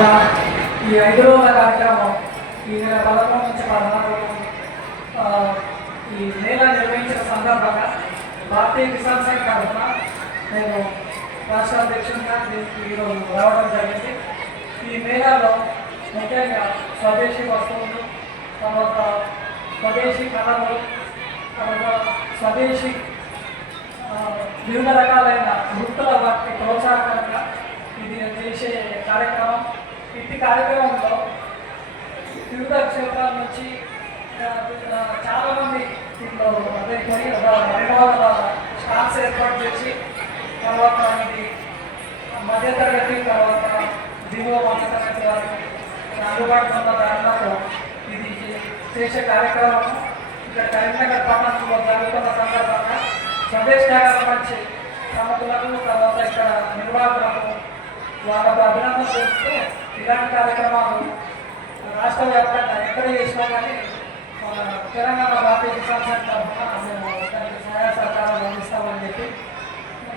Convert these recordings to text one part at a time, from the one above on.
ఈ 5 రోజుల కార్యక్రమం ఈ నెల 11 నుంచి 16 ఈ మేళా నిర్వహించిన సందర్భంగా భారతీయ కిసాన్ సంఘ్ తరఫున నేను రాష్ట్ర అధ్యక్షునిగా దీనికి ఈరోజు రావడం జరిగింది. ఈ మేళాలో ముఖ్యంగా స్వదేశీ వస్తువులు, తర్వాత స్వదేశీ కళలు, తర్వాత స్వదేశీ వివిధ రకాలైన వృత్తుల వాటికి ప్రోత్సాహకరంగా ఇది చేసే కార్యక్రమం. ఇట్టి కార్యక్రమంలో వివిధ క్షేత్రాల నుంచి చాలామంది దీంట్లో అదేకొని మరివాళ్ళ స్టాఫ్స్ ఏర్పాటు చేసి తర్వాత ఇది మధ్యతరగతి తర్వాత దిగువ మధ్యతరగతి వారికి అందుబాటులో ఉన్న దాంట్లో ఇది చేసే కార్యక్రమం ఇక్కడ కరీంనగర్ పట్టణంలో జరుగుతున్న సందర్భంగా స్వదేశ్ నగర్ నుంచి ప్రముఖులకు తర్వాత ఇక్కడ నిర్వాహకులకు వాళ్ళకు అభినందన చేస్తూ ఇలాంటి కార్యక్రమాలు రాష్ట్ర వ్యాప్తంగా ఎక్కడ చేసినా కానీ మన తెలంగాణ భారతీయ కిసాన్ సంఘ్ తరఫున మేము దానికి సహాయ సహకారాలు అందిస్తామని చెప్పి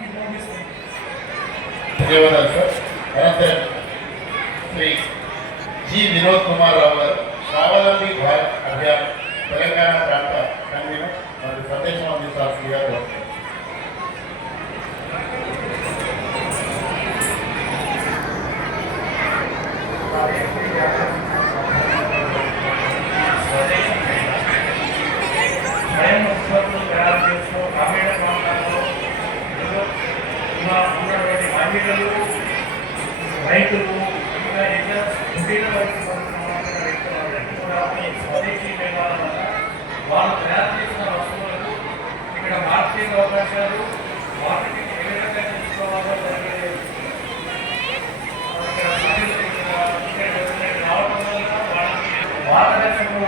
ఇది ముగిస్తుంది. ధన్యవాదాలు సార్. అనంతరం శ్రీ జి వినోద్ కుమార్ రావు గారు స్వావలంబి భారత్ అభియాన్ తెలంగాణ ప్రాంత కన్వీనర్ మరియు సందేశం అందించాల్సిందిగా కోరుతున్నాను. స్వయం ఉత్పత్తులు తయారు చేస్తూ గ్రామీణ ప్రాంతాల్లో ఉన్నటువంటి మహిళలు, రైతులు, ఇంకా ఇతర కుటీర సంబంధించిన వ్యక్తులందరికీ కూడా ఈ స్వదేశీ మేళాల వల్ల వాళ్ళు తయారు చేసిన వస్తువులకు ఇక్కడ మార్కెటింగ్ అవకాశాలు, మార్కెటింగ్ ఏ విధంగా చేసుకోవాలో రావడం వల్ల వాళ్ళకి మార్గదర్శకులు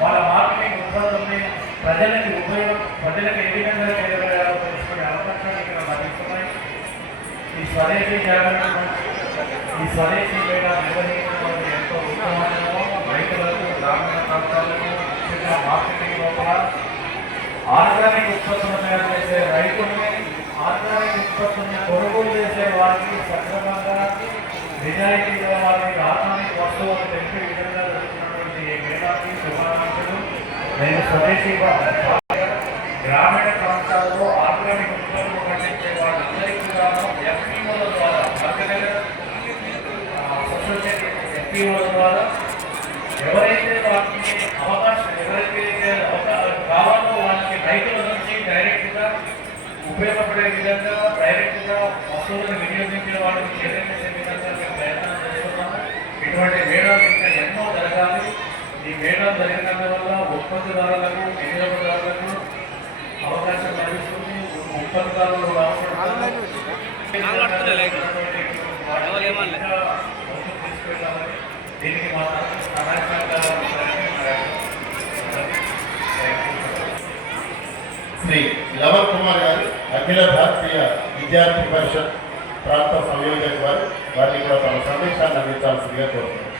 వాళ్ళ మార్కెటింగ్ ఉత్పత్తుల్ని ప్రజలకు ఏ విధంగా చేయగలగాలో తెలుసుకునే అవకాశాలు ఇక్కడ లభిస్తున్నాయి. ఈ స్వదేశీ మేళా నిర్వహించడం ఎంతో ఉత్తమమైన రైతులకు, గ్రామీణ ప్రాంతాలకు ముఖ్యంగా మార్కెటింగ్ లోపల ఆర్గానిక్ ఉత్పత్తులను తయారు చేసే రైతుల్ని, ఆర్గానిక్ ఉత్పత్తుల్ని కొనుగోలు చేసే వారికి సక్రమంగా నిజాయితీగా వారికి ఆర్గానిక్ వస్తువులను తెలిపే విధంగా జరుగుతున్నటువంటి ఈ మేళాకి శుభాకాంక్షలు. నేను స్వదేశీ గ్రామీణ ప్రాంతాల్లో ఆర్గానిక్ ఉత్పత్తులు పండించే వాళ్ళందరికీ కూడా ఎఫ్పిఓల ద్వారా ఎఫ్పిఓల ద్వారా ఎవరైతే వాటిని ఎవరైతే కావాలో వాళ్ళకి రైతుల నుంచి డైరెక్ట్గా ఉపయోగపడే విధంగా డైరెక్ట్గా వస్తువులను వినియోగించే వాళ్ళకి చేసే విధంగా మేము ప్రయత్నం చేస్తున్నాము. ఇటువంటి మేళాలు ఇంకా ఎన్నో జరగాలి. ఈ మేళాలు జరిగినందు వల్ల ఉత్పత్తిదారులకు, వినియోగదారులకు అవకాశం లభిస్తుంది. ఉత్పత్తిదారులు తీసుకెళ్ళాలని దీనికి మాత్రం సహాయ శ్రీ లవర్ కుమార్ గారు అఖిల భారతీయ విద్యార్థి పరిషత్ ప్రాంత సంయోజక వారిని కూడా తమ సందేశాన్ని అందించాల్సిందిగా కోరుతున్నారు.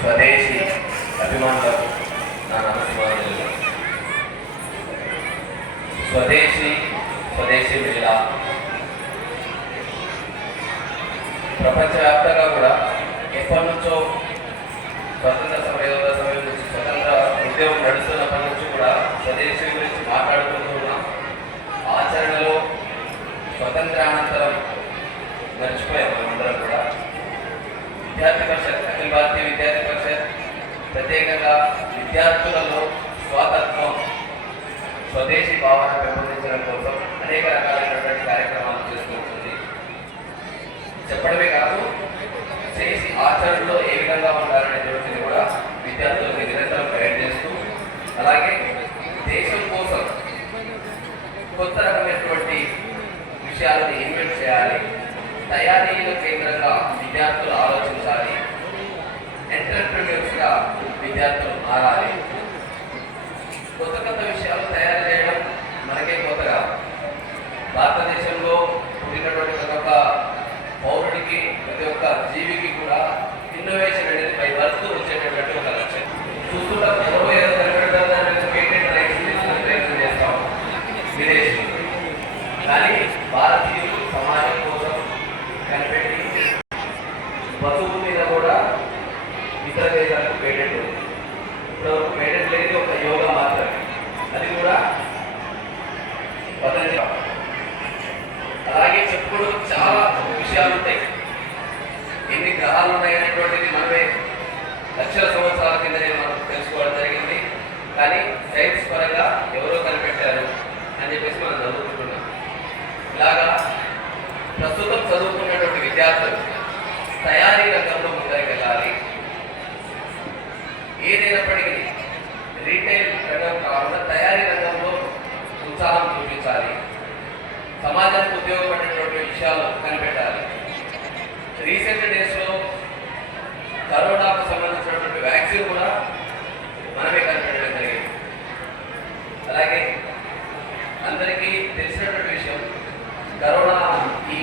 స్వదేశీ అభిమానులకు నా నమస్కారాలు. స్వదేశీ మేళా ప్రపంచవ్యాప్తంగా కూడా ఎప్పటి నుంచో స్వతంత్ర సమయం నుంచి స్వతంత్ర ఉద్యమం నడుస్తున్నప్పటి నుంచి కూడా స్వదేశీ గురించి మాట్లాడుకుంటున్నాం. ఆచరణలో స్వతంత్రానంతరం మర్చిపోయాం మనమందరం కూడా. విద్యార్థి పరిషత్, అఖిల భారతీయ విద్యార్థి పరిషత్ ప్రత్యేకంగా విద్యార్థులలో స్వాతత్వం, స్వదేశీ భావన పెంపొందించడం కోసం అనేక రకాలైనటువంటి కార్యక్రమాలు చేస్తూ ఉంటుంది. చెప్పడమే కాదు, చేసి ఆచరణలో ఏ విధంగా ఉండాలనేటువంటిది కూడా విద్యార్థులకు నిరంతరం గైడ్ చేస్తూ, అలాగే దేశం కోసం కొత్త రకమైనటువంటి విషయాలను ఇన్వెంట్ చేయాలి, తయారీల కేంద్రంగా విద్యార్థులు ఆలోచించాలి, ఎంటర్ప్రెన్యూర్స్గా విద్యార్థులు మారాలి. కొత్త కొత్త విషయాలు తయారు చేయడం మనకే కొత్తగా. భారతదేశంలో పుట్టినటువంటి ప్రతి ఒక్క పౌరుడికి, ప్రతి ఒక్క జీవికి ఇన్నోవేషన్ అనేది బై బర్త్ వచ్చేటటువంటి ఒక లక్ష్యం. చూస్తుంటాం ఎవరో ఏదో కనిపెడతారు, దాని మీద పేటెంట్ రైట్స్ తీసుకునే ప్రయత్నం చేస్తాం విదేశీయులు. కానీ భారతీయులు సమాజం కోసం కనిపెట్టి పశువుల మీద కూడా ఇతర దేశాలకు పేటెంట్ ఉంది. ఇప్పటివరకు పేటెంట్ లేదు, ఒక యోగా మాత్రమే, అది కూడా పతంజలి. అలాగే చెప్పుకోవడం చాలా విషయాలు ఉంటాయి. ఎన్ని గ్రహాలు ఉన్నాయనేటువంటిది మనమే లక్షల సంవత్సరాల కిందనే మనం తెలుసుకోవడం జరిగింది. కానీ సైన్స్ పరంగా ఎవరో కనిపెట్టారు అని చెప్పేసి మనం చదువుకుంటున్నాం. ఇలాగా ప్రస్తుతం చదువుకున్నటువంటి విద్యార్థులు తయారీ రంగంలో ముందరికి వెళ్ళాలి. ఏదైనప్పటికీ రీటైల్ రంగం కాకుండా తయారీ రంగంలో ఉత్సాహం చూపించాలి. సమాజానికి ఉపయోగపడేటువంటి విషయాలు కనిపెట్టాలి. రీసెంట్ డేస్లో కరోనాకు సంబంధించినటువంటి వ్యాక్సిన్ కూడా మనమే కనిపెట్టడం జరిగింది. అలాగే అందరికీ తెలిసినటువంటి విషయం, కరోనా ఈ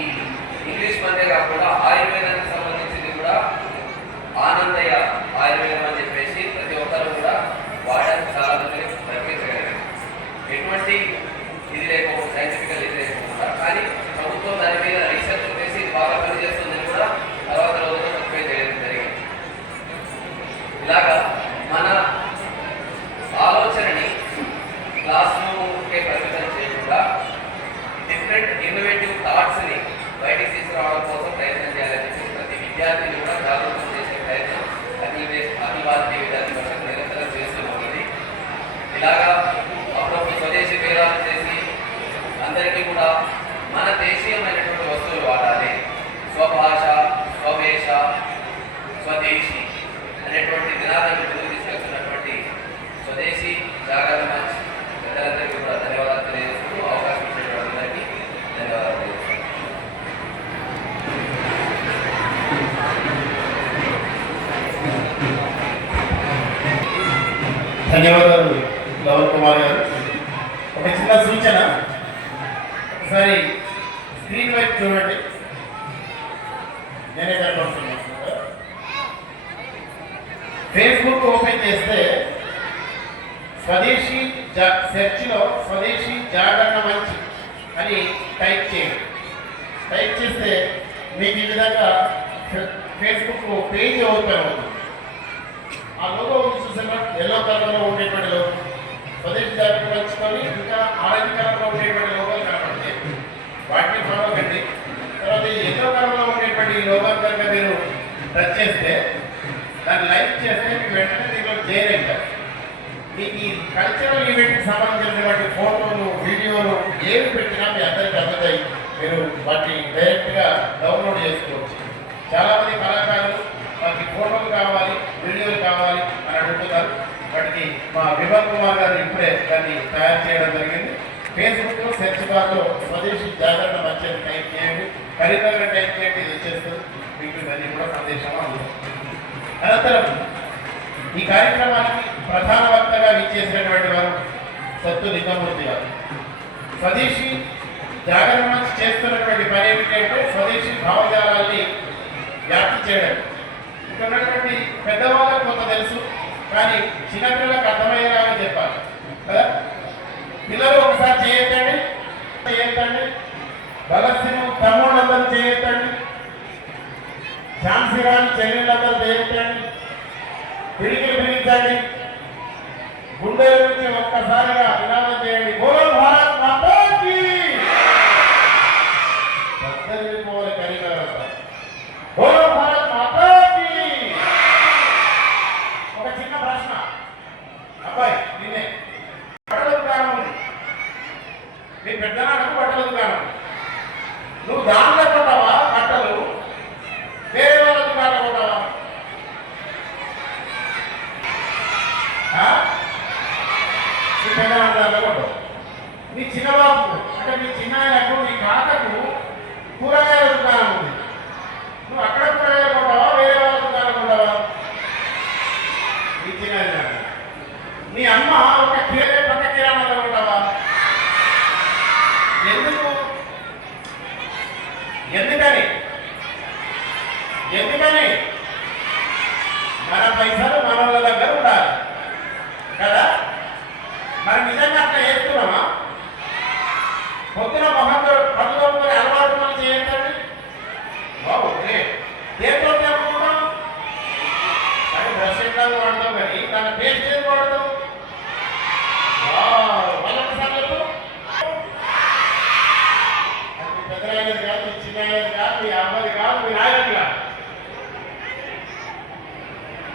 ఇంగ్లీష్ మందే కాకుండా ఆయుర్వేదానికి సంబంధించింది కూడా ఆనందయ్య ఆయుర్వేదం అని చెప్పేసి ప్రతి ఒక్కరు కూడా వాడడానికి చాలా మందిని ప్రకటించగలిగారు. ఎటువంటి ఇది లేకపోతే సైంటిఫికల్ ఇది లేకుండా, కానీ ప్రభుత్వం దాని మీద రీసెర్చ్ చేసి బాగా పనిచేస్తుందని కూడా తర్వాత రోజుల్లో సర్టిఫై చేయడం జరిగింది. ఇలాగా మన ఆలోచనని క్లాస్ రూమ్కే పరిమితం చేయకుండా డిఫరెంట్ ఇన్నోవేటివ్ థాట్స్ని బయటికి తీసుకురావడం కోసం ప్రయత్నం చేయాలని చెప్పి ప్రతి విద్యార్థిని కూడా జాగృతం చేసే ప్రయత్నం అఖిల భారతీయ విద్యార్థి పరిషత్ నిరంతరం చేస్తూ ఉన్నది. ఇలాగా అప్పుడప్పుడు స్వదేశీ పేరాలు చేసి అందరికీ కూడా మన దేశీయమైనటువంటి వస్తువులు వాడాలి. స్వభాష, స్వవేష, స్వదేశీ అనేటువంటి నినాదాన్ని ముందుకు తీసుకెళ్తున్నటువంటి స్వదేశీ జాగరణ మంచ్ పెద్దలందరికీ కూడా ధన్యవాదాలు తెలియజేస్తూ అవకాశం ఇచ్చినటువంటి అందరికీ ధన్యవాదాలు తెలియజేస్తాను. ధన్యవాదాలు లవన్ కుమార్ గారు. ఒక చిన్న సూచన, ఒకసారి స్క్రీన్ వైపు చూడండి. నేనే కనపడుతున్నాను. ఫేస్బుక్ ఓపెన్ చేస్తే స్వదేశీ సెర్చ్లో స్వదేశీ జాగరణ మంచి అని టైప్ చేయండి. టైప్ చేస్తే మీకు ఈ విధంగా ఫేస్బుక్ పేజ్ ఓపెన్ అవుతుంది. ఆ లోగో ఉంది చూసారా, ఎల్లో కలర్లో ఉండేటువంటి లోగో స్వదేశీ జాగరణ మంచుకొని ఇంకా ఆరెంజ్ కలర్లో ఉండేటువంటి లోగోలు కనపడతాయి. వాటిని ఫాలో కండి. తర్వాత ఈ ఎల్లో కలర్లో ఉండేటువంటి లోగో కనుక మీరు టచ్ చేస్తే, దాన్ని లైక్ చేస్తే మీకు వెంటనే దీనిలో జాయిన్ అవుతారు. మీకు ఈ కల్చరల్ ఈవెంట్కి సంబంధించినటువంటి ఫోటోలు, వీడియోలు ఏవి పెట్టినా మీ అందరికీ అందుతాయి. మీరు వాటిని డైరెక్ట్గా డౌన్లోడ్ చేసుకోవచ్చు. చాలామంది కళాకారులు వాటికి ఫోటోలు కావాలి, వీడియోలు కావాలి అని అడుగుతున్నారు. వాటికి మా విమల్ కుమార్ గారు ఇప్పుడే దాన్ని తయారు చేయడం జరిగింది. ఫేస్బుక్లో సెర్చ్ బార్లో స్వదేశీ జాగరణ మంచి టైప్ చేయండి, కరీంనగర్ టైప్ చేయండి, ఇది వచ్చేస్తుంది. మీకు ఇవన్నీ కూడా సందేశం అందుతుంది. అనంతరం ఈ కార్యక్రమానికి ప్రధాన వక్తగా విచ్చేసినటువంటి వారు సత్తు లింగమూర్తి గారు. స్వదేశీ జాగరణ మంచి చేస్తున్నటువంటి పని ఏమిటంటే స్వదేశీ భావజాలాన్ని వ్యాప్తి చేయడం. ఇక్కడ ఉన్నటువంటి పెద్దవాళ్ళకు కొంత తెలుసు, కానీ చిన్నపిల్లలకు అర్థమయ్యేలాగా చెప్పాలి కదా. పిల్లలు ఒకసారి చేయొద్దండి, భగత్ సింగ్ తమ్ముళ్ళందరూ చేయొద్దండి, ఝాన్సీ రాణి చెల్లెళ్ళందరూ చేయొద్దండి, పిడికిలు పిలిచండి, గుండె నుంచి ఒక్కసారిగా నినాదం చేయండి, బోలో భారత్ మాతాకి. పోవాలి కరీంనగర్, బోలో భారత్ మాతాకి. ఒక చిన్న ప్రశ్న, అబ్బాయి నిన్నే బట్టల దుకాణం ఉంది, నీ పెద్దనాన్నకు బట్టల దుకాణం, నువ్వు దాంట్లో కొట్టావా బట్టలు, వేరే వాళ్ళ దుకాణం కొట్టావా? పెద్దనాన్న కొట్టావు. నీ చిన్నబాబు అంటే నీ చిన్నాయనకు, నీ కాకకు కూరగాయల దుకాణం ఉంది, నువ్వు అక్కడ కూరగాయలు కొంటావా, వేరే వాళ్ళ దుకాణం కొంటావా? నీ చిన్న నీ అమ్మ ఒక పక్క కిరాణాలో కొంటావా? ఎందుకు? ఎందుకని మన పైసలు మన వాళ్ళ దగ్గర ఉండాలి కదా. మరి నిజంగా అట్లా చేస్తున్నామా? పొద్దున మొహంతో పట్టుకొని అలవాటు మనం చేయండి. ఓకే, దేంతో అనుకుంటాం? అది బ్రష్ ఎట్లా వాడతాం కానీ దాని పేస్ట్ ఏది వాడతాం? వాళ్ళకి సంగతి అది పెద్దది కాదు, చిన్నది కాదు, మీ అమ్మది కాదు, మీ నాయనది కాదు.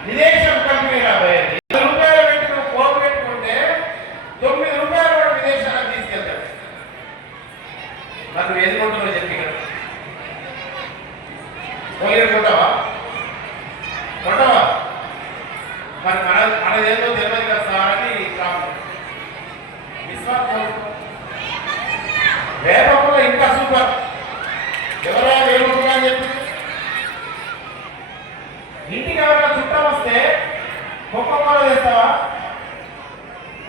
విదేశం కంపెనీ రాబోయేది. 10 రూపాయలు పెట్టి నువ్వు కోటు పెట్టుకుంటే 9 రూపాయలు కూడా విదేశాలకు తీసుకెళ్తాడు. నాకు ఏది కొంటున్నావు చెప్పి కదా, కొంటావా? కొంటావా? మరి మనదేదో తెలియదు కదా సార్ అని విశ్వాసం. వేపంలో ఇంకా సూపర్. ఎవరైనా వేరుకుంటున్నా అని చెప్పి ఇంటికి ఎవరైనా చుట్టం వస్తే కుక్కమూల చేస్తావా,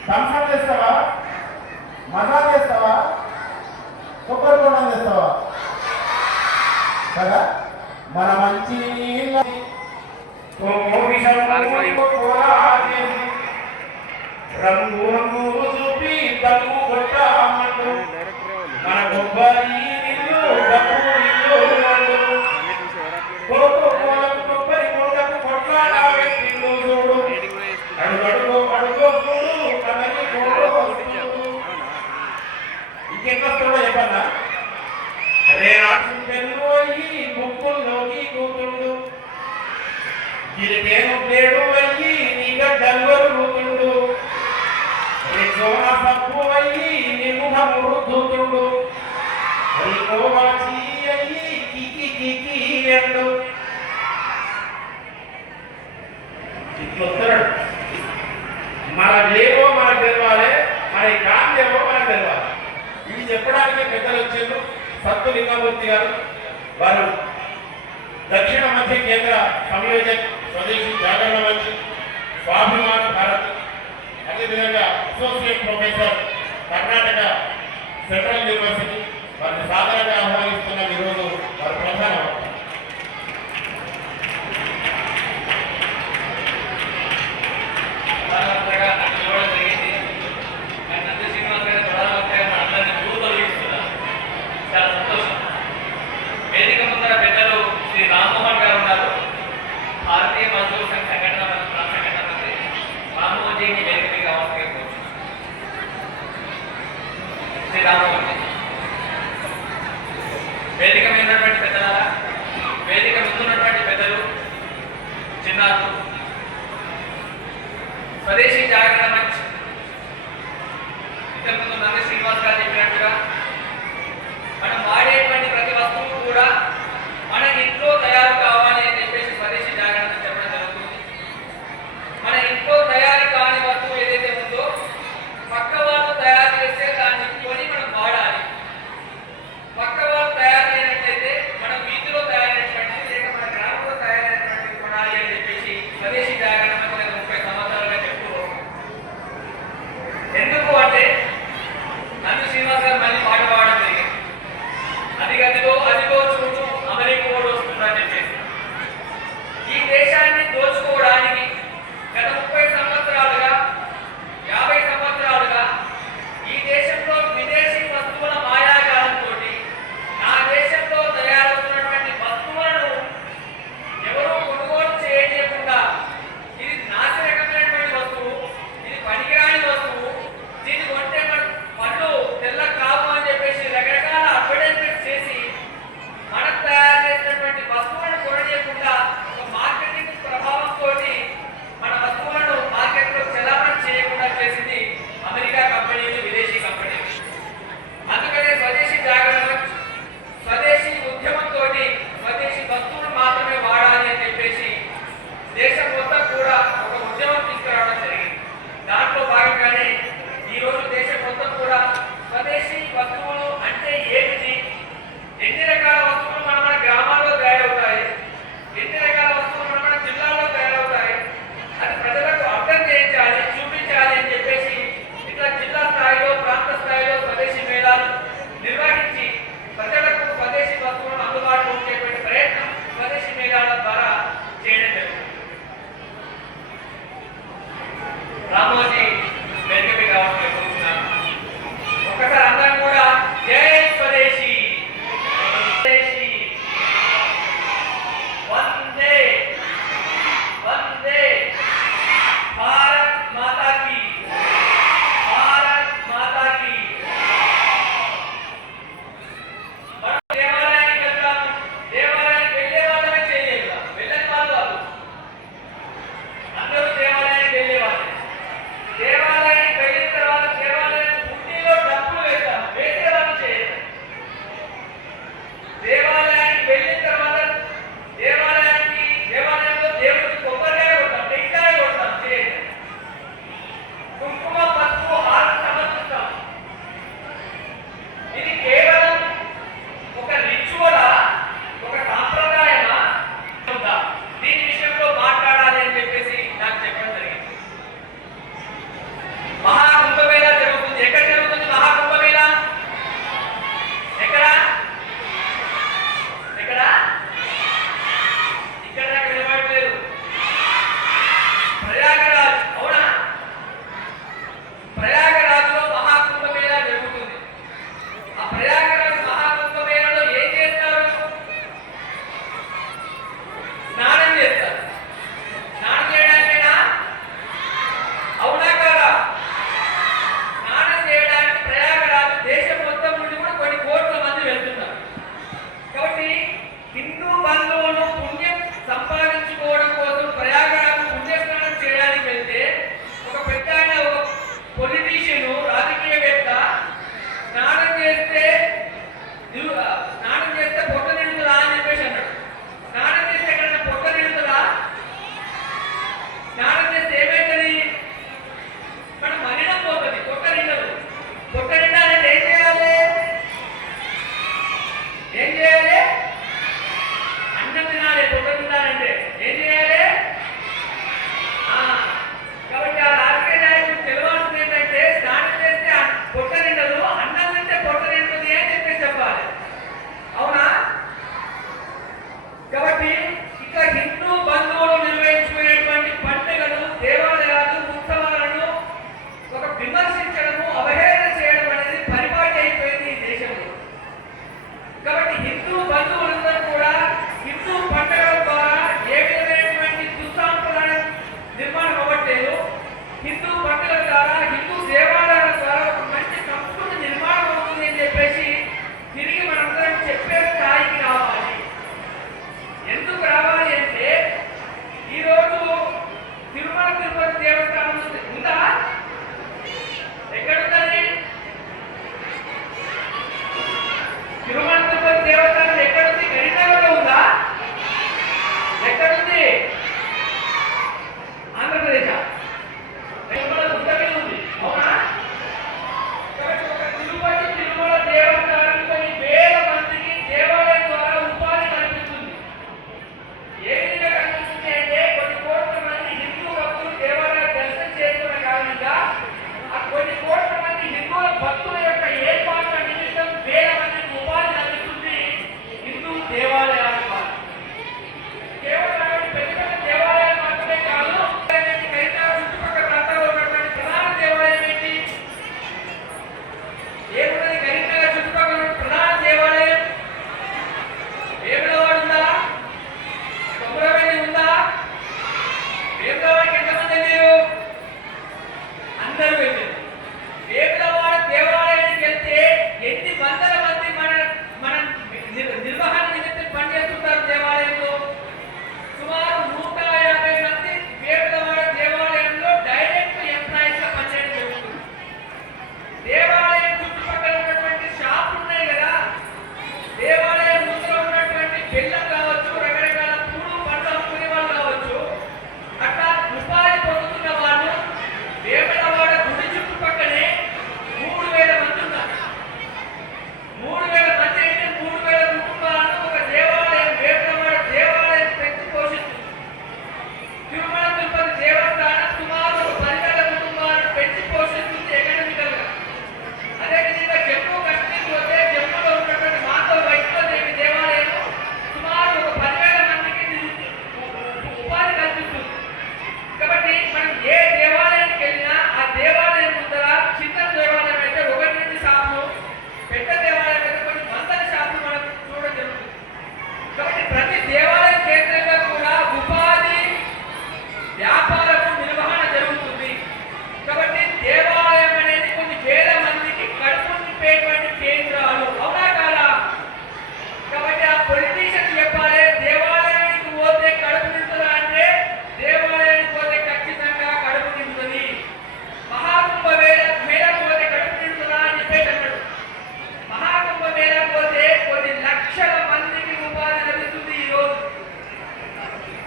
థమ్సప్ చేస్తావా, మసాలా చేస్తావా, కొబ్బరి బొండం చేస్తావా కదా. మన మంచి రంగు రంగు చూపి తప్పు కొట్టామంటూ మన కొబ్బరి నీళ్ళు డబ్బు నీళ్ళు కొబ్బరి మూటకు కొట్లాడ పెట్టిండు చూడు. అడుగడుగో అడుగో చూడు కనని ఇంకెంకొస్తాడో చెప్పన్నా. అదే రాసులు అయ్యి ముక్కుల్లోకి కూతుండు, గిరికేను ప్లేడు అయ్యి నీ గడ్డల్లోరు కూతుండు, సోన పప్పు అయ్యి నీ ముఖము రుద్దుతుండు, కోవాచి అయ్యి కికి కికి అండు. ఇట్లొస్తాడు. మనదేవో మనకు తెలవాలి, మన కాందేవో మనకు తెలవాలి. ఇవి చెప్పడానికి పెద్దలు వచ్చారు. సత్తు లింగమూర్తి గారు, వారు దక్షిణ మధ్య కేంద్ర సంయోజక్, స్వదేశీ జాగరణ మంచి, స్వాభిమాన్ భారత్, అదేవిధంగా associate professor Karnataka central university. వారిని సాధారణంగా ఆహ్వానిస్తున్న ఈరోజు వారి ప్రధాన వేదిక ముందర పెద్దలు శ్రీ రామ్మోహన్ గారు ఉన్నారు. భారతీయ మజ్దూర్ సంఘ సంఘటన మంత్రి రామ్మోహన్ జీకి వేదిక మీద అవసరం. శ్రీ రామ్మోహన్ వేదిక మీద ఉన్నటువంటి పెద్దలారా, వేదిక ముందున్నటువంటి పెద్దలు, చిన్నారులు, స్వదేశీ జాగరణ మంచ్ ఇంతకుముందు నంది శ్రీనివాస్ గారు చెప్పినట్టుగా మనం వాడేటువంటి ప్రతి వస్తువు కూడా మన ఇంట్లో తయారు కావాలి అని చెప్పేసి స్వదేశీ జాగరణ చెప్పడం జరుగుతుంది. మన ఇంట్లో తయారు కాని వస్తువు ఏదైతే ఉందో పక్క వాళ్ళు తయారు చేస్తే దాన్ని కొని మనం వాడాలి. పక్క వాళ్ళు తయారు చేయనట్లయితే మన వీధిలో తయారైనటువంటి లేక మన గ్రామంలో తయారైనటువంటి కొనాలి అని చెప్పేసి స్వదేశీ జాగరణ 30 సంవత్సరాలుగా చెప్తూ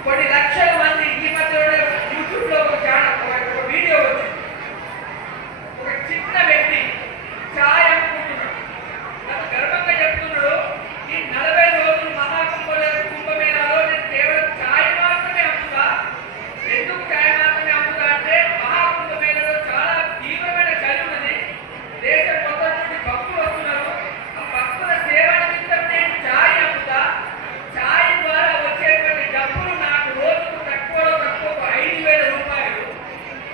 కొన్ని లక్షల మంది ఈ మధ్యలోనే యూట్యూబ్ లో ఒక ఛానల్ ఒక వీడియో వచ్చింది. ఒక చిన్న వ్యక్తి ఛాయ్ అమ్ముకుంటున్నాడు. నాకు గర్వంగా చెప్తున్నాడు, ఈ 40 రోజులు కుంభమేళాలో నేను కేవలం ఛాయ్ మాత్రమే అమ్ముతా. ఎందుకు ఛాయ్ మాత్రమే అమ్ముతా అంటే మహాకుంభమేళలో చాలా తీవ్రమైన చలి ఉన్నది. దేశం మొత్తం నుండి భక్తులు వస్తున్నారు. ఆ భక్తుల సేవ నిమిత్తం నేను ఛాయ్ అమ్ముతా. ఛాయ్ ద్వారా వచ్చేటువంటి డబ్బులు నాకు రోజుకు తక్కువ 5,000 రూపాయలు.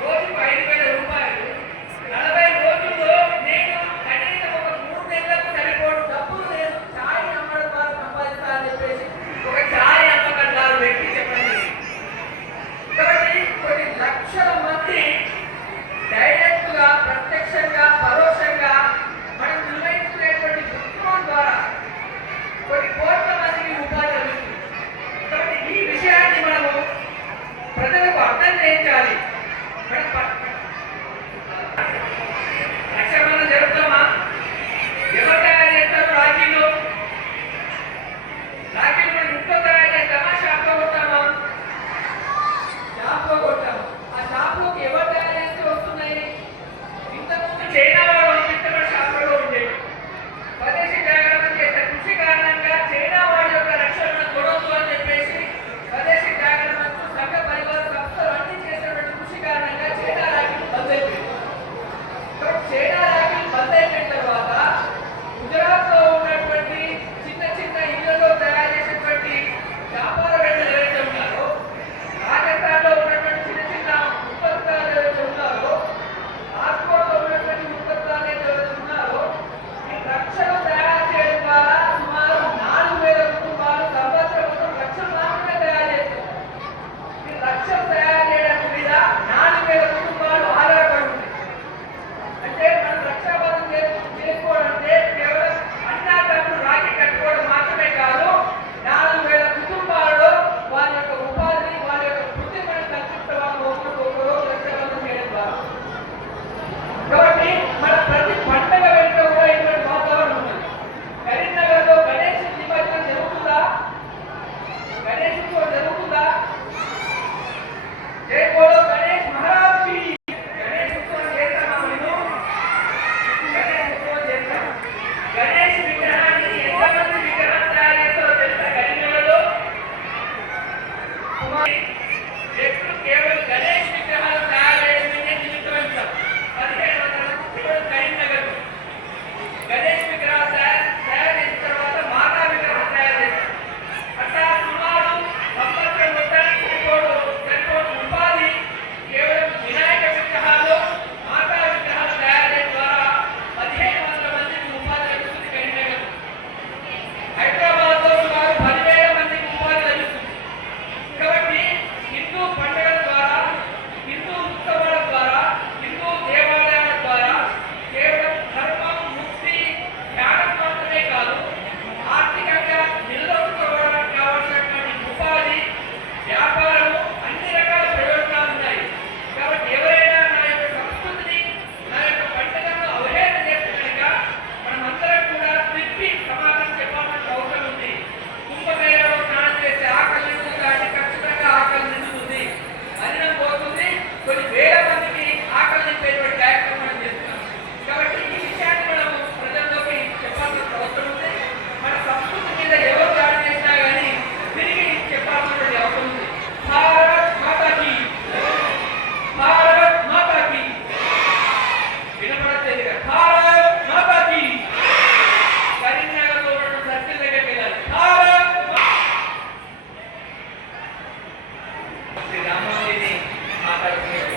రోజుకు 5,000 రూపాయలు. 40 రోజుల్లో నేను కనీసం ఒక 3 నెలలకు సరిపోడు డబ్బులు నేను ఛాయ్ అమ్మడం ద్వారా సంపాదిస్తా అని చెప్పేసి ఒక ఛాయ్ అమ్మకందారు వ్యక్తి చెప్పడం జరిగింది. కాబట్టి కొన్ని లక్షల మంది డైరెక్ట్ గా ప్రత్యక్షంగా పరోక్షంగా మనం నిర్వహించుకునేటువంటి ఉద్యమం ద్వారా కొన్ని కోట్ల మందికి ఉపాధి లభిస్తుంది. కాబట్టి ఈ విషయాన్ని మనము ప్రజలకు అర్థం చేయించాలి. రక్షాబంధన జరుగుతామా? ఎవరు తయారు చేస్తారు? రాఖీలు మనం ఇంట్లో తయారు చేస్తామా? షాప్లో కొట్టామా? షాప్లో కొట్టాము. ఆ షాప్లోకి ఎవరు తయారు చేస్తే వస్తున్నాయి? ఇంతకుముందు చైనా వాళ్ళు పంపిస్తే మన షాప్లో ఉండేవి. స్వదేశీ జాగరణ చేసే కృషి కారణంగా చైనా వాడి యొక్క రక్షణ కొడవద్దు అని చెప్పేసి స్వదేశీ జాగరణ సంఘ పరివార సంస్థలు అన్ని చేసినటువంటి కృషి కారణంగా చైనా రాఖీలు బంద్ అయిపోయింది. చైనా రాఖీలు బంద్ అయిపోయిన తర్వాత గుజరాత్ లో ఉన్నటువంటి చిన్న చిన్న ఇళ్లలో తయారు చేసేటువంటి వ్యాపారవేత్తలు ఎవరైతే ఉన్నారో, రాజస్థాన్ లో ఉన్నటువంటి చిన్న చిన్న ఉత్పత్తులు ఎవరైతే ఉన్నారో, రాజ్కోట్ లో ఉన్నటువంటి ఉత్పత్తులు ఎవరైతే ఉన్నారో, ఈ రక్షణ తయారు చేయడం ద్వారా సుమారు 4,000 కుటుంబాలు సంవత్సరం మొత్తం రక్షణ మాత్రమే తయారు చేస్తారు. ఈ రక్షణ తయారు చేయడం మీద 4,000 కుటుంబాలు ఆధారపడి ఉంటాయి. అంటే మనం రక్షాబంధన చేసుకోవడం అంటే కేవలం అన్నాదమ్ములు రాఖీ కట్టుకోవడం మాత్రమే కాదు, 4,000 కుటుంబాలలో వారి యొక్క ఉపాధిని వారి యొక్క వృత్తి మనం కల్పిస్తాము ఒకరు రక్షాబంధన చేయడం ద్వారా. కాబట్టి మన ప్రతి పండుగ వెంట కూడా ఇటువంటి వాతావరణం ఉంది. కరీంనగర్ లో గణేష్ నిమజ్జనం జరుగుతుందా? గణేష్ ఉత్సవం జరుగుతుందా? జై బోలో గణేష్ మహారాజ్ కి. గణేష్ ఉత్సవం చేస్తామా? మేము గణేష్ ఉత్సవం చేస్తాం. గణేష్ విగ్రహానికి ఎంతమంది విగ్రహం తయారు చేస్తారో తెలుసా? కరీంనగర్లో వ్యక్తులు కేవలం గణేష్ విగ్రహాలు తయారు చేయడమే నిమిత్తం ఇస్తాం. 1500 కరీంనగర్ గణేష్ విగ్రహాలు తయారు చేసిన తర్వాత మాతా విగ్రహం తయారు చేస్తారు. అట్లా సుమారు సంవత్సరం మొత్తానికి సరిపోడు ఉపాధి కేవలం వినాయక విగ్రహాలు మాతా విగ్రహాలు తయారు చేయడం ద్వారా 1,500 మందికి ఉపాధి లభిస్తుంది. కరీంనగర్ హైదరాబాద్ లో సుమారు 10,000 మందికి ఉపాధి లభిస్తుంది. కాబట్టి హిందూ పండుగల ద్వారా, హిందూ ఉత్సవాల ద్వారా, హిందూ దేవాలయాల ద్వారా కేవలం ధర్మం, ముక్తి, జ్ఞానం మాత్రమే కాదు, ఆర్థికంగా నిలదొక్కుకోవడానికి కావాల్సినటువంటి ఉపాధి, వ్యాపారము, అన్ని రకాల ప్రయోజనాలు ఉన్నాయి. కాబట్టి ఎవరైనా నా యొక్క సంస్కృతిని, నా యొక్క పండుగలను అవహేళన చేస్తే కనుక మనమందరం కూడా తిప్పి సమాధానం చెప్పాల్సిన అవసరం ఉంది. కుంభమేళలో స్నానం చేస్తే ఆకలి నిండుతుంది అంటే ఖచ్చితంగా ఆకలి నిండుతుంది, అన్నం పోతుంది, కొన్ని వేల మందికి ఆకలి నింపేటువంటి కార్యక్రమం మనం చేస్తున్నాం. కాబట్టి ఈ విషయాన్ని మనం ప్రజల్లోకి చెప్పాల్సిన అవసరం ఉంది. మన సంస్కృతి మీద ఎవరు దాడి చేసినా కానీ తిరిగి చెప్పాల్సినటువంటి అవసరం ఉంది. భారత్ మాతాకి, భారత్ మాతాకి. వినపడలేదు కదా? భారత్ మాతాకి. కరీంనగర్ లో ఉన్న సర్కిల్ దగ్గరికి వెళ్ళాలి. భారత్ శ్రీ రామాదేవిని మాట్లాడుతున్నారు.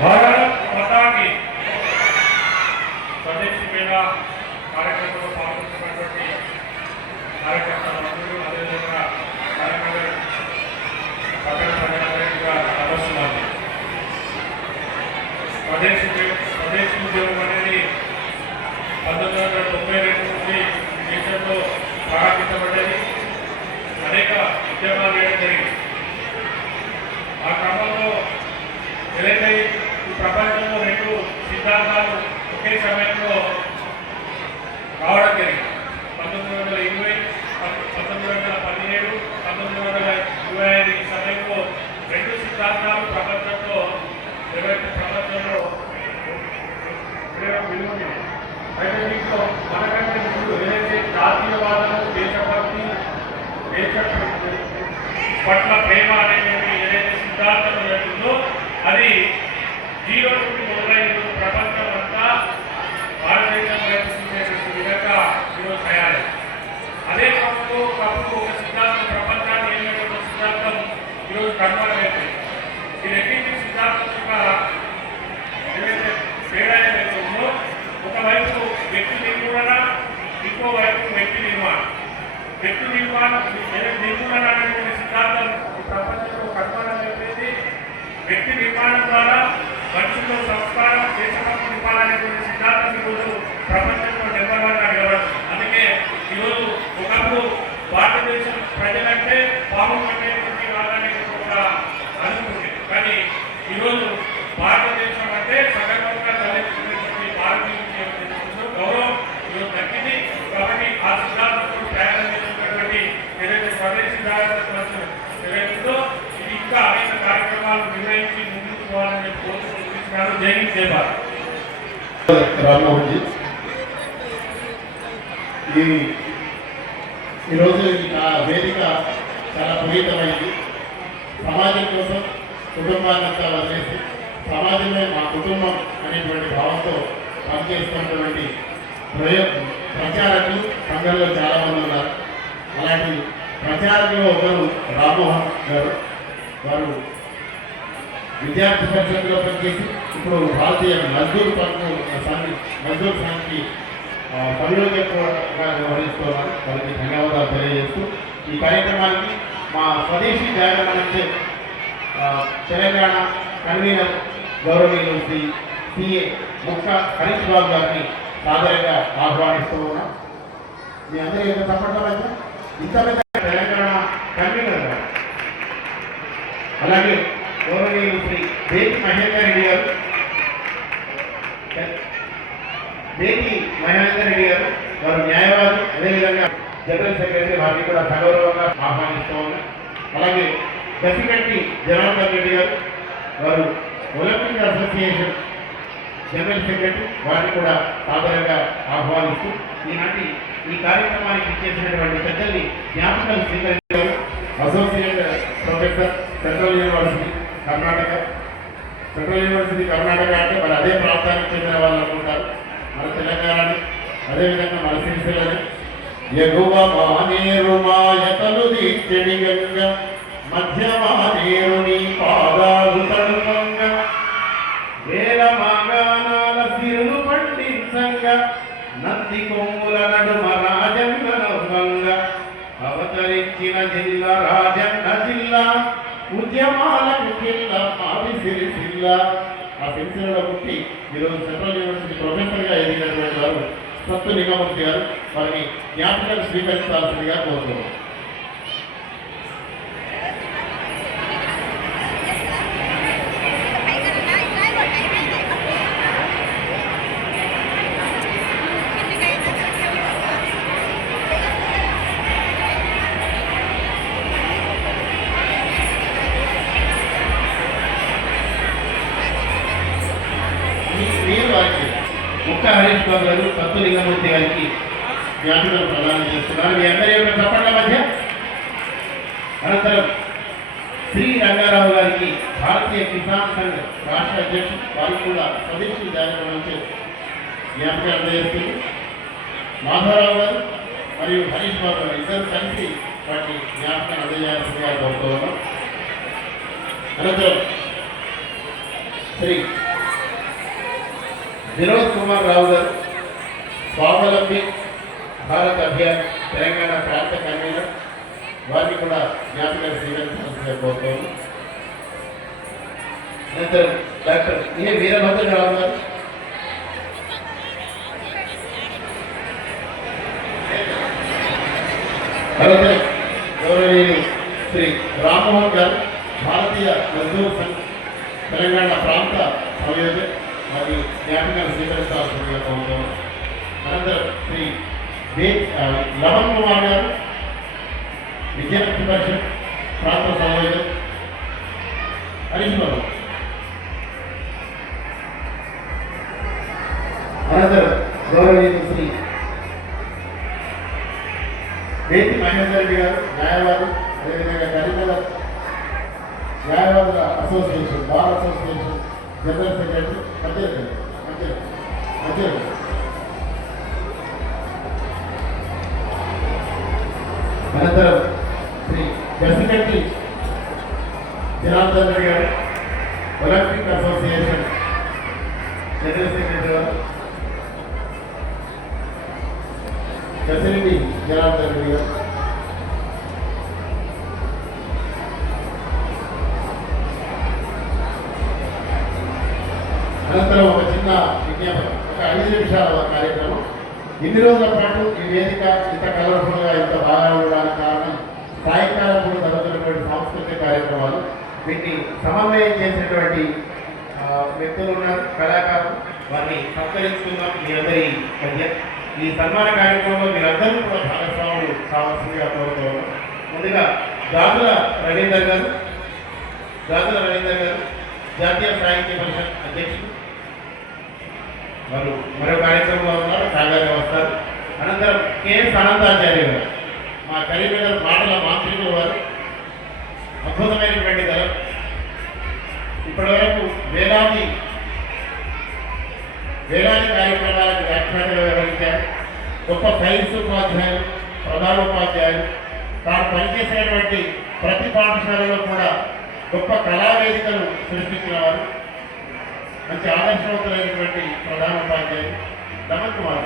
భారత్ మాతాకి. స్వదేశీ మేళ కార్యక్రమంలో పాల్గొంటున్నటువంటి కార్యకర్తలందరూ, అదేవిధంగా కరీంనగర్ పట్టణ ప్రజలందరికీ నమస్కారం. స్వదేశీ ఉద్యమం అనేది 1932 నుండి దేశంలో ప్రారంభించబడ్డది. అనేక ఉద్యమాలు చేయడం జరిగింది. ఆ క్రమంలో ఏదైతే ఈ ప్రపంచంలో 2 సిద్ధాంతాలు ఒకే సమయంలో పట్ల ప్రేమ అనేది ఏదైతే సిద్ధాంతం జరుగుతుందో అది జీరో నుండి మొదలై ఈరోజు ప్రపంచం అంతా భారతదేశం ప్రయత్నించేటువంటి విధంగా ఈరోజు తయారై అదే క్రమంలో ఒకప్పుడు ఒక సిద్ధాంతం ప్రపంచాన్ని ఏమైనా సిద్ధాంతం ఈరోజు కనుమరుగైంది. ఈ రెండింటి సిద్ధాంతం యొక్క ఏదైతే తేడా ఏదైతే ఉందో ఒకవైపు వ్యక్తి నిర్మూలన, ఇంకోవైపు వ్యక్తి నిర్మాణం. వ్యక్తి నిర్మాణం నిర్మూలన అనేటువంటి సిద్ధాంతం ఈ ప్రపంచంలో కనుమరుగైపోయింది. వ్యక్తి నిర్మాణం ద్వారా మనుషుల్లో సంస్కారం, దేశభక్తి నింపాలనేటువంటి సిద్ధాంతం ఈరోజు ప్రపంచంలో నెంబర్ వన్ గా నిలబడుతుంది. అందుకే ఈరోజు ఒకప్పుడు భారతదేశం ప్రజలంటే పాము పట్టేటువంటి వాళ్ళని ఒక అనుకుంటుంది. కానీ ఈరోజు భారతదేశం అంటే సగర్వంగా తలెత్తుకునేటువంటి భారతీయులు గౌరవం ఈరోజు తగ్గింది. కాబట్టి ఆ సిద్ధాంతంలో ప్రయాణం చేసినటువంటి ఏదైతే స్వదేశీ భారత ఏదైతుందో ఇది ఇంకా అనేక కార్యక్రమాలు నిర్వహించి ముందుకు పోవాలని కోరుకుంటున్నారు. జై హింద్, జై భారత్. రామ్మోహన్ జీ, ఈరోజు ఆ వేదిక చాలా పునీతమైంది. సమాజం కోసం కుటుంబాన్ని అంతా వదిలేసి సమాజమే మా కుటుంబం అనేటువంటి భావంతో పనిచేస్తున్నటువంటి ప్రచారకులు సంఘంలో చాలామంది ఉన్నారు. అలాంటి ప్రచారకులు ఒకరు రామ్మోహన్ గారు. వారు విద్యార్థి పరిషత్తులో పనిచేసి ఇప్పుడు భారతీయ మజ్దూర్ మజ్దూర్ సంఘకి సంయోజకుగా వ్యవహరిస్తున్నారు. వారికి ధన్యవాదాలు తెలియజేస్తూ ఈ కార్యక్రమానికి మా స్వదేశీ జాగరణ నుంచి తెలంగాణ కన్వీనర్ గౌరవనీయులు శ్రీ సిఏ ముక్క హరీష్ బాబు గారిని సాదరంగా ఆహ్వానిస్తూ ఉన్నాం. మీ అందరూ ఎంత తప్పట్లేదు ఇంత పెద్ద తెలంగాణ కన్వీనర్ గారు. అలాగే గౌరవనీయులు శ్రీ బేటి మహేందర్ రెడ్డి గారు వారు న్యాయవాది, అదేవిధంగా జనరల్ సెక్రటరీ, వారిని కూడా సగౌరవంగా ఆహ్వానిస్తూ ఉన్నాం. అలాగే గసిగంటి జనార్దన్ రెడ్డి గారు, వారు ఒలింపిక్ అసోసియేషన్ జనరల్ సెక్రటరీ, వారిని కూడా సాదరంగా ఆహ్వానిస్తూ ఈనాటి ఈ కార్యక్రమానికి ఇచ్చేసినటువంటి పెద్దల్ని జ్ఞాపకాలు స్వీకరించారు. Associate professor central university Karnataka అంటే మరి అదే ప్రాంతానికి చెందిన వాళ్ళు అనుకుంటారు. మన తెలంగాణని, అదేవిధంగా మన సిరిసిల్లని ఎగువ మానేరు మాయతలు దీర్చెడి గంగ మధ్య మానేరు నీ పాదాలు తడుమంగా వేల మాగానాల సిరులు పండించంగా నంది కొమ్ముల నడుమ రాజన్న నవ్వంగా అవతరించిన జిల్లా రాజన్న జిల్లా ఉద్యమాలకు జిల్లా మాది సిరిసిల్ల. ఆ సిరిసిల్లలో పుట్టి ఈరోజు సెంట్రల్ యూనివర్సిటీ ప్రొఫెసర్గా ఎదిగినటువంటి వారు సత్తు నిగమూర్తి గారు. వారిని జ్ఞాపకాలు స్వీకరించాల్సిందిగా కోరుతున్నాం. మీరు వారికి ముక్క హరీష్ బాబు గారు, సత్తు లింగమూర్తి గారికి జ్ఞాపకాలు ప్రదానం చేస్తున్నారు. మీ అందరి యొక్క తప్పట్ల మధ్య అనంతరం శ్రీ రంగారావు గారికి భారతీయ కిసాన్ సంఘ్ రాష్ట్ర అధ్యక్షుడు, వారికి కూడా స్వదేశీ జాగరణ నుంచి జ్ఞాపకాలు అందజేస్తుంది. మాధవరావు గారు మరియు హరీష్ బాబు గారు ఇద్దరు కలిసి వాటిని జ్ఞాపకాలు అందజేయాల్సిందిగా కోరుతూ ఉన్నాం. అనంతరం శ్రీ వినోద్ కుమార్ రావు గారు, స్వావలంబి భారత్ అభియాన్ తెలంగాణ ప్రాంత కన్వీనర్, వారిని కూడా జ్ఞాపకాలు స్వీకరించాల్సిందిగా కోరుతున్నాను. అనంతరం డాక్టర్ ఏ వీరభద్రరావు గారు, అనంతరం గౌరవనీయులు శ్రీ రామ్మోహన్ గారు, భారతీయ మజ్దూర్ సంఘ్ తెలంగాణ ప్రాంత సంయోజక్, మరియు జ్ఞాపకాలు స్వీకరించాల్సిందిగా కోరుతున్నాను. అనంతరం శ్రీ లవన్ కుమార్ గారు, విద్యార్థి పరిషత్ ప్రాంత సంయోజక్, హరీష్ బాబు. అనంతరం గౌరవనీయులు శ్రీ బేటి మహేందర్ రెడ్డి గారు, న్యాయవాది, అదేవిధంగా దళితుల న్యాయవాదుల association, bar association general secretary మధ్య అనంతరం శ్రీ గసికట్టి జనార్దన్ రెడ్డి గారు, ఒలింపిక్ అసోసియేషన్ జనరల్ సెక్రటరీ గారు, గసిరెడ్డి జనార్దన్ రెడ్డి గారు, అనంతరం ఒక చిన్న విజ్ఞాపనం, ఒక 5 నిమిషాల కార్యక్రమం. ఇన్ని రోజుల పాటు ఈ వేదిక ఇంత కలర్ఫుల్గా ఇంత బాగా ఉండడానికి కారణం సాయంకాలం కూడా జరుగుతున్నటువంటి సాంస్కృతిక కార్యక్రమాలు. వీటిని సమన్వయం చేసినటువంటి వ్యక్తులు ఉన్నారు, కళాకారులు. వారిని సత్కరించుకుందాం మీ అందరి మధ్య. ఈ సన్మాన కార్యక్రమంలో మీరందరూ కూడా భాగస్వాములు కావాల్సిందిగా కోరుతున్నాను. ముందుగా గాజుల రవీందర్ గారు జాతీయ సాహిత్య పరిషత్ అధ్యక్షులు, మరో కార్యక్రమంలో ఉన్నారు, సాగానే వస్తారు. అనంతరం కెఎస్ అనంతాచార్య గారు, మా కరీంనగర్ మాటల మాంత్రికులు వారు, అద్భుతమైనటువంటి దళం. ఇప్పటివరకు వేలాది కార్యక్రమాలకు వ్యాఖ్యానంగా వ్యవహరించారు. గొప్ప సైన్స్ ఉపాధ్యాయులు, ప్రధానోపాధ్యాయులు. తాను పనిచేసినటువంటి ప్రతి పాఠశాలలో కూడా గొప్ప కళావేదికలు సృష్టించిన వారు, మంచి ఆదర్శవంతులైనటువంటి ప్రధానోపాధ్యాయులు దమన్ కుమార్.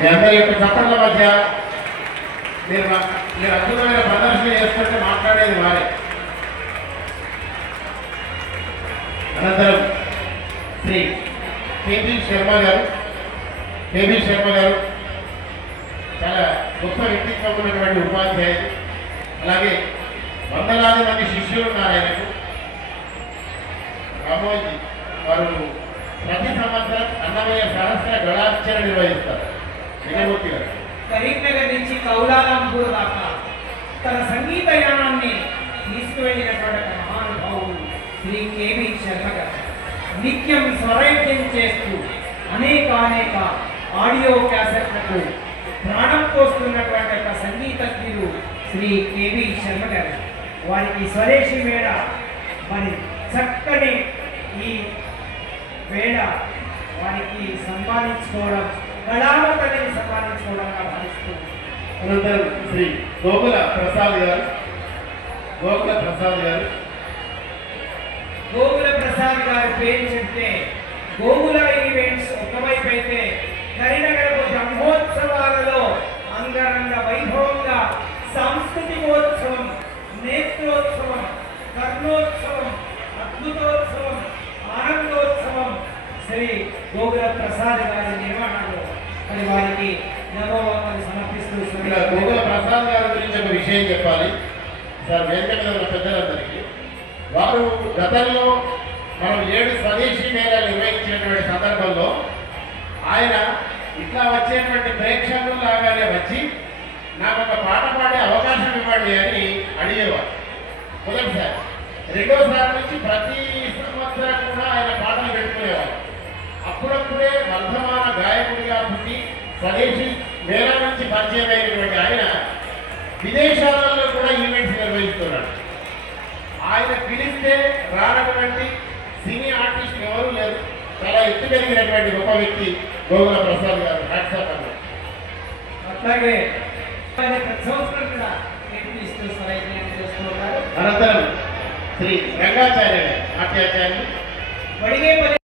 మీ అందరి యొక్క చప్పట్ల మధ్య మీరు అద్భుతమైన ప్రదర్శన చేస్తుంటే మాట్లాడేది వారే. అనంతరం శ్రీ కేబీ శర్మ గారు చాలా గొప్ప వ్యక్తిత్వం ఉన్నటువంటి ఉపాధ్యాయులు. అలాగే వందలాది మంది శిష్యులు ఉన్నారు ఆయనకు. రామోజీ వారు ప్రతి సంవత్సరం అన్నమయ్య సహస్ర గళార్చన నిర్వహిస్తారు. విజయమూర్తి గారు కరీంనగర్ నుంచి కౌలాలంపూర్ దాకా తన సంగీత యానాన్ని తీసుకువెళ్ళినటువంటి మహానుభావుడు శ్రీ కేబీ శర్మ గారు నిత్యం స్వరైక్యం చేస్తూ అనేక ఆడియో క్యాసెట్లకు ప్రాణం పోస్తున్నటువంటి ఒక సంగీతజ్ఞుడు శ్రీ కేబీ శర్మ గారు. వారికి స్వదేశీ మేడ మరి చక్కని ఈ వేళ వారికి సన్మానించుకోవడం, కళావతని సన్మానించుకోవడంగా భావిస్తూ. అనంతరం శ్రీ గోకుల ప్రసాద్ గారు పేరు చెప్తే గోకుల ఈవెంట్స్ ఒకవైపు అయితే కరీంనగర్ బ్రహ్మోత్సవాలలో అంగరంగ వైభవంగా సాంస్కృతికోత్సవం, నేత్రోత్సవం, కర్ణోత్సవం, అద్భుతోత్సవం, ఆనందోత్సవం శ్రీ గోకుల ప్రసాద్ గారి నిర్వహణలో మరి వారికి ధన్యవాదాలు సమర్పిస్తూ. గోకుల ప్రసాద్ గారి గురించి ఒక విషయం చెప్పాలి సార్, వేదిక మీద ఉన్న పెద్దలందరికీ. వారు గతంలో మనం 7 స్వదేశీ మేళాలు నిర్వహించినటువంటి సందర్భంలో ఆయన ఇట్లా వచ్చేటువంటి ప్రేక్షకులు లాగానే వచ్చి నాకు ఒక పాట పాడే అవకాశం ఇవ్వండి అని అడిగేవారు మొదటిసారి. రెండోసారి నుంచి ప్రతి సంవత్సరం కూడా ఆయన పాటలు పెట్టుకునేవారు. అప్పుడప్పుడే వర్ధమాన గాయకుడిగా పుట్టి స్వదేశీ మేళా నుంచి పరిచయం అయినటువంటి ఆయన విదేశాలలో కూడా ఈవెంట్స్ నిర్వహిస్తున్నాడు. ఆయన పిలిస్తే రానటువంటి సినీ ఆర్టిస్ట్ ఎవరూ లేరు. చాలా ఎత్తు పెరిగినటువంటి గొప్ప వ్యక్తి గోకుల ప్రసాద్ గారు. హ్యాట్సాప్ అన్నారు. అట్లాగే అనంతరం శ్రీ రంగాచార్య నాట్యాచార్యులు